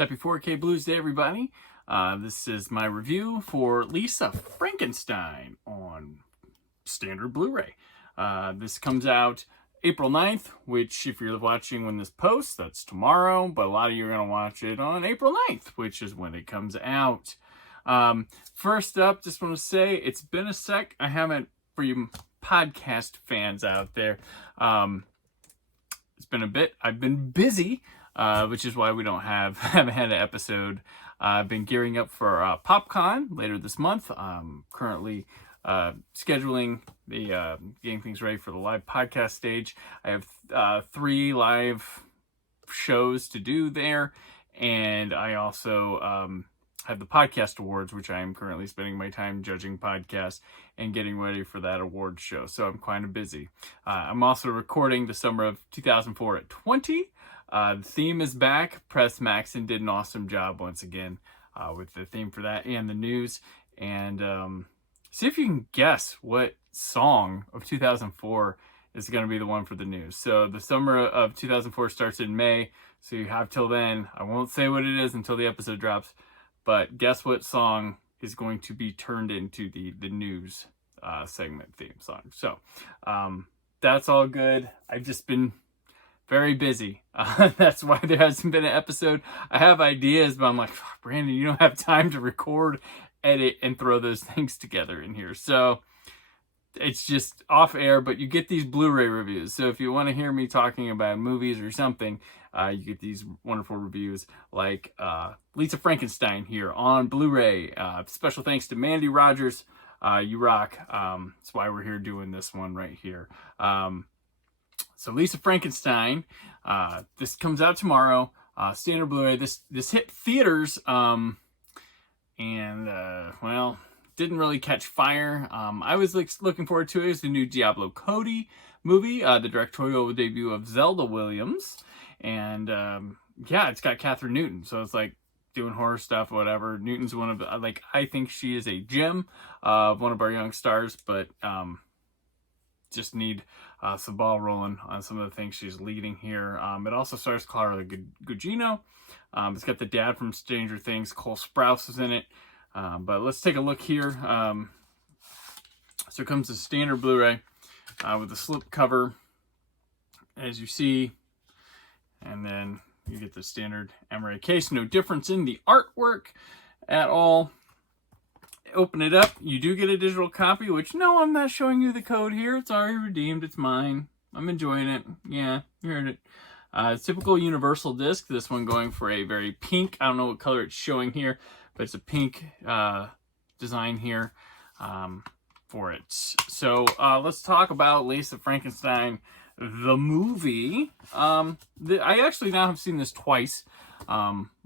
Happy 4K Blues Day, everybody. This is my review for Lisa Frankenstein on standard Blu-ray. This comes out April 9th, which if you're watching when this posts, that's tomorrow, but a lot of you are going to watch it on April 9th, which is when it comes out. First up, just want to say, it's been a sec. I haven't, for you podcast fans out there, it's been a bit. I've been busy. Which is why we haven't had an episode. I've been gearing up for PopCon later this month. I'm currently scheduling getting things ready for the live podcast stage. I have 3 live shows to do there, and I also have the podcast awards, which I am currently spending my time judging podcasts and getting ready for that award show. So I'm kind of busy. I'm also recording the summer of 2004 at 20. The theme is back. Press Maxon did an awesome job once again with the theme for that and the news. And see if you can guess what song of 2004 is going to be the one for the news. So the summer of 2004 starts in May, so you have till then. I won't say what it is until the episode drops, but guess what song is going to be turned into the news segment theme song. So that's all good. I've just been very busy. That's why there hasn't been an episode. I have ideas, but I'm like, Brandon, you don't have time to record, edit, and throw those things together in here. So it's just off air, but you get these Blu-ray reviews. So if you want to hear me talking about movies or something, you get these wonderful reviews like Lisa Frankenstein here on Blu-ray. Special thanks to Mandy Rogers. You rock. That's why we're here doing this one right here. So Lisa Frankenstein, this comes out tomorrow, standard Blu-ray. This hit theaters, well, didn't really catch fire. I was looking forward to it. It's the new Diablo Cody movie, the directorial debut of Zelda Williams, and yeah, it's got Catherine Newton, so it's like doing horror stuff, whatever. Newton's one of I think she is a gem, one of our young stars, but just need some ball rolling on some of the things she's leading here. It also stars Clara Gugino. It's got the dad from Stranger Things, Cole Sprouse, is in it. But let's take a look here. So it comes to standard Blu-ray with a slip cover, as you see, and then you get the standard Emery case. No difference in the artwork at all. Open it up, you do get a digital copy, which, no, I'm not showing you the code here. It's already redeemed. It's mine. I'm enjoying it. Yeah, you heard it. Typical Universal disc. This one going for a very pink. I don't know what color it's showing here, but it's a pink design here for it. So let's talk about Lisa Frankenstein, the movie. I actually now have seen this twice.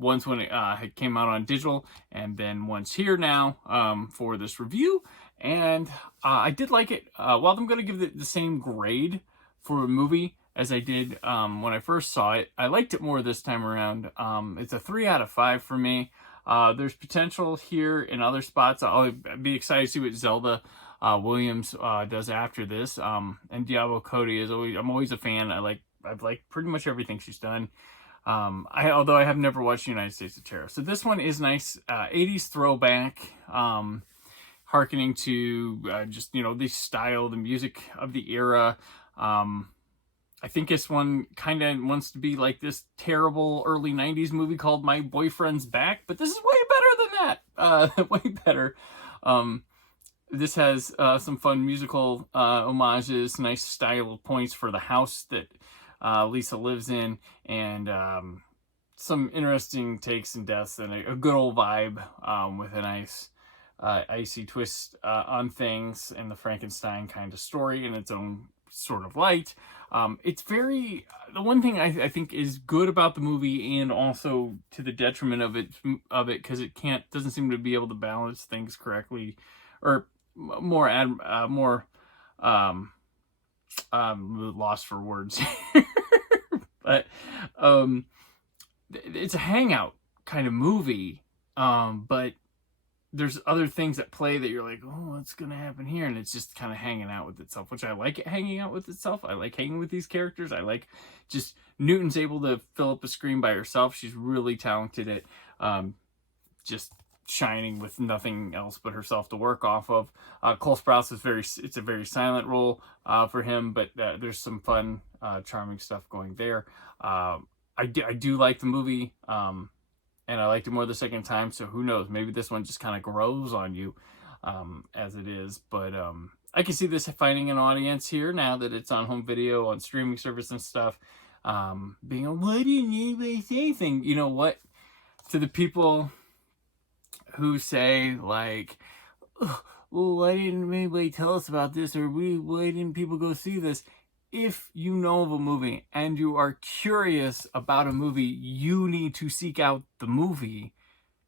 Once when it came out on digital, and then once here now for this review. And I did like it. While I'm going to give it the same grade for a movie as I did when I first saw it, I liked it more this time around. It's a 3 out of 5 for me. There's potential here in other spots. I'll be excited to see what Zelda Williams does after this. And Diablo Cody I'm always a fan. I've liked pretty much everything she's done. Although I have never watched United States of Terror. So this one is nice, 80s throwback, hearkening to just, the style, the music of the era. I think this one kind of wants to be like this terrible early 90s movie called My Boyfriend's Back, but this is way better than that. Way better. This has some fun musical homages, nice style points for the house that Lisa lives in, and some interesting takes and deaths, and a good old vibe with a nice icy twist on things, and the Frankenstein kind of story in its own sort of light. It's very, the one thing I think is good about the movie, and also to the detriment of it because it doesn't seem to be able to balance things correctly, or more lost for words. But it's a hangout kind of movie, but there's other things at play that you're like, oh, what's going to happen here? And it's just kind of hanging out with itself, which I like it hanging out with itself. I like hanging with these characters. I like just Newton's able to fill up a screen by herself. She's really talented at just shining with nothing else but herself to work off of. Cole Sprouse is it's a very silent role for him, but there's some fun, charming stuff going there. I do like the movie, and I liked it more the second time, so who knows? Maybe this one just kind of grows on you as it is. But I can see this finding an audience here now that it's on home video, on streaming service and stuff. Being a, why didn't anybody say anything? You know what? To the people who say, like, oh, well, why didn't anybody tell us about this? Or why didn't people go see this? If you know of a movie and you are curious about a movie, you need to seek out the movie.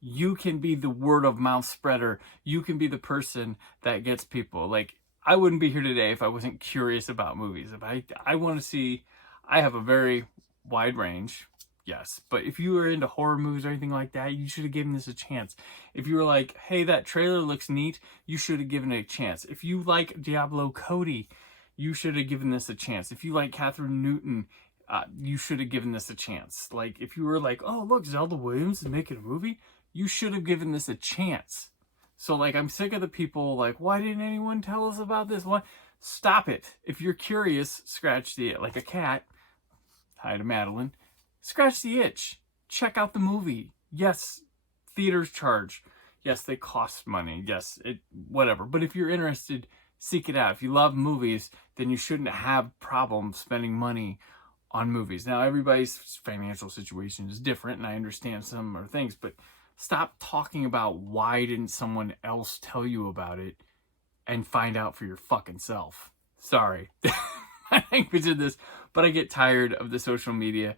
You can be the word of mouth spreader. You can be the person that gets people. Like, I wouldn't be here today if I wasn't curious about movies. If I want to see, I have a very wide range, yes. But if you were into horror movies or anything like that, you should have given this a chance. If you were like, hey, that trailer looks neat, you should have given it a chance. If you like Diablo Cody, you should have given this a chance. If you like Catherine Newton, you should have given this a chance. Like, if you were like, oh, look, Zelda Williams is making a movie, you should have given this a chance. So, like, I'm sick of the people, like, why didn't anyone tell us about this? Why? Stop it. If you're curious, scratch the itch. Like a cat, hi to Madeline, scratch the itch. Check out the movie. Yes, theaters charge. Yes, they cost money. Yes, whatever. But if you're interested, seek it out. If you love movies, then you shouldn't have problems spending money on movies. Now, everybody's financial situation is different, and I understand some are things, but stop talking about why didn't someone else tell you about it and find out for your fucking self. Sorry. I language in this, but I get tired of the social media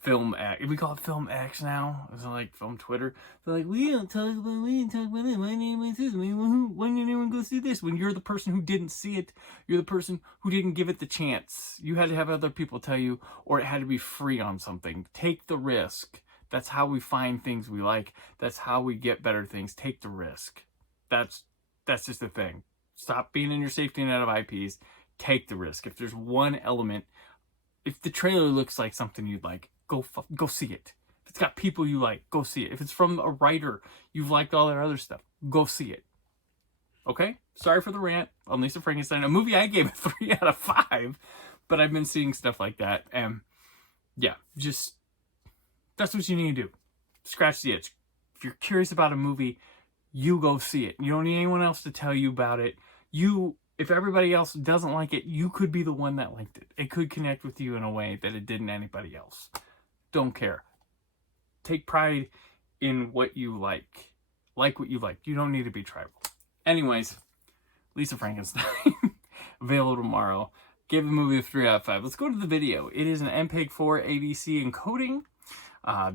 film X. We call it film X now. It's like film Twitter. They're like, we didn't talk about it. Why didn't anyone see this? Why didn't anyone go see this? When you're the person who didn't see it, you're the person who didn't give it the chance. You had to have other people tell you, or it had to be free on something. Take the risk. That's how we find things we like. That's how we get better things. Take the risk. That's just the thing. Stop being in your safety net of IPs. Take the risk. If there's one element, if the trailer looks like something you'd like, go see it. If it's got people you like, go see it. If it's from a writer you've liked all their other stuff, go see it. Okay? Sorry for the rant on Lisa Frankenstein, a movie I gave a 3 out of 5, but I've been seeing stuff like that, and yeah, just that's what you need to do. Scratch the itch. If you're curious about a movie, you go see it. You don't need anyone else to tell you about it. If everybody else doesn't like it, you could be the one that liked it. It could connect with you in a way that it didn't anybody else. Don't care. Take pride in what you like. Like what you like. You don't need to be tribal. Anyways, Lisa Frankenstein, available tomorrow. Gave the movie a 3 out of 5. Let's go to the video. It is an MPEG-4 AVC encoding.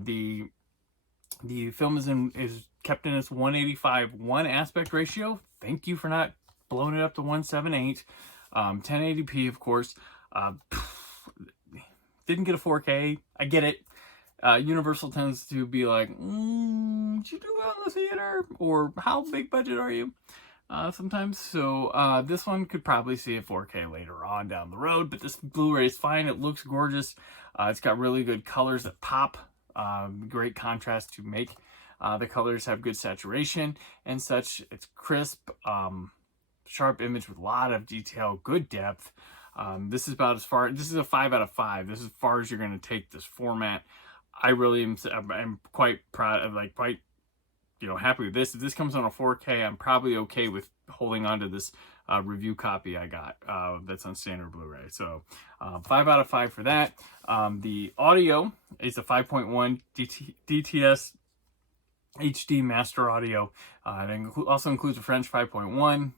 The film is kept in its 185:1 aspect ratio. Thank you for not blowing it up to 178. 1080p, of course. Didn't get a 4K. I get it. Universal tends to be like, did you do well in the theater? Or how big budget are you? Sometimes. So this one could probably see a 4K later on down the road, but this Blu-ray is fine. It looks gorgeous. It's got really good colors that pop. Great contrast to make the colors have good saturation and such. It's crisp, sharp image with a lot of detail, good depth. This is about as far. This is a 5 out of 5. This is as far as you're going to take this format. I really am. I'm quite proud of, like, quite, happy with this. If this comes on a 4K, I'm probably okay with holding on to this review copy I got that's on standard Blu-ray. So 5 out of 5 for that. The audio is a 5.1 DTS HD master audio. It also includes a French 5.1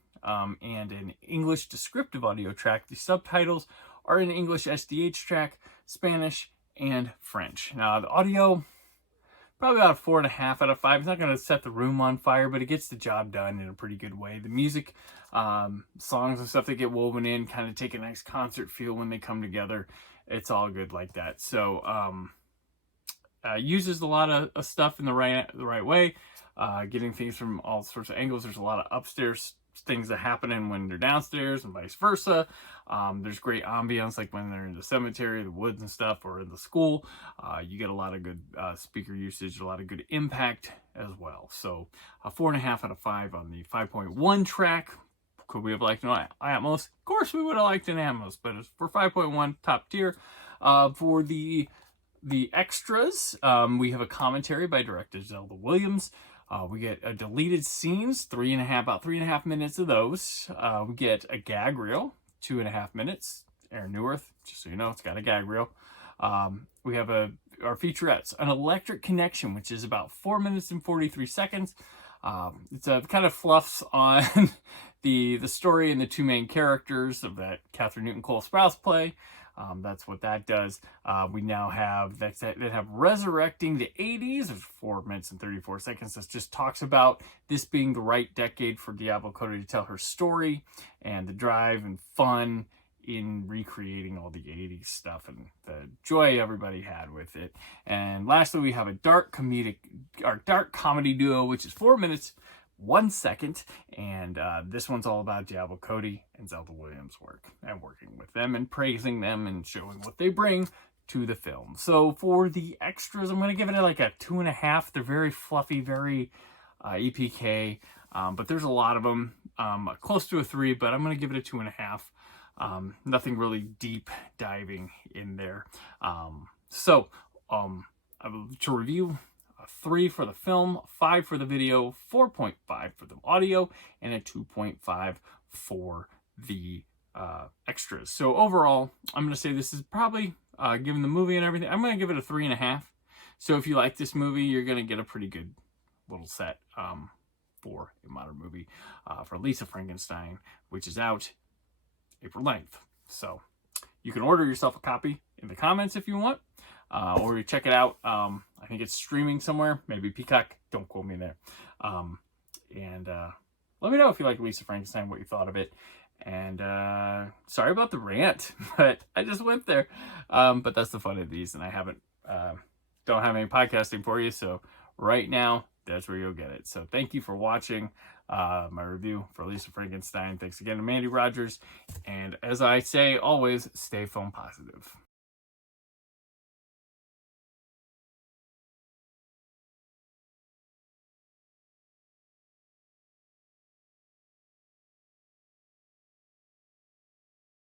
and an English descriptive audio track. The subtitles are in English SDH track, Spanish, and French. Now, the audio, probably about a 4.5 out of 5. It's not going to set the room on fire, but it gets the job done in a pretty good way. The music, songs and stuff that get woven in kind of take a nice concert feel when they come together. It's all good like that. So, uses a lot of stuff in the right way. getting things from all sorts of angles. There's a lot of upstairs things that happen when they're downstairs and vice versa. There's great ambiance, like when they're in the cemetery, the woods and stuff, or in the school. You get a lot of good speaker usage, a lot of good impact as well. So a 4.5 out of 5 on the 5.1 track. Could we have liked an Atmos? Of course we would have liked an Atmos, but it's for 5.1, top tier. For the extras, we have a commentary by director Zelda Williams. We get deleted scenes, about 3.5 minutes of those. We get a gag reel, 2.5 minutes. Aaron Newirth, just so you know, it's got a gag reel. We have our featurettes, An Electric Connection, which is about 4 minutes and 43 seconds. It's a kind of fluffs on the story and the two main characters of that Catherine Newton-Cole Sprouse play. That's what that does. We now have that have Resurrecting the 80s of 4 minutes and 34 seconds. That just talks about this being the right decade for Diablo Cody to tell her story and the drive and fun in recreating all the 80s stuff and the joy everybody had with it. And lastly, we have a dark comedy duo, which is 4 minutes, 1 second, and this one's all about Diablo Cody and Zelda Williams' work and working with them and praising them and showing what they bring to the film. So for the extras, I'm going to give it like a 2.5. They're very fluffy, very EPK, but there's a lot of them. Close to a 3, but I'm going to give it a 2.5. Nothing really deep diving in there. To review, 3 for the film, 5 for the video, 4.5 for the audio, and a 2.5 for the extras. So overall, I'm going to say this is probably, given the movie and everything, I'm going to give it a 3.5. So if you like this movie, you're going to get a pretty good little set for a modern movie for Lisa Frankenstein, which is out April 9th. So you can order yourself a copy in the comments if you want. Or you check it out. I think it's streaming somewhere, maybe Peacock. Don't quote me there. Let me know if you like Lisa Frankenstein, what you thought of it. And sorry about the rant, but I just went there. But that's the fun of these, and I don't have any podcasting for you. So right now, that's where you'll get it. So thank you for watching my review for Lisa Frankenstein. Thanks again to Mandy Rogers. And as I say always, stay film positive.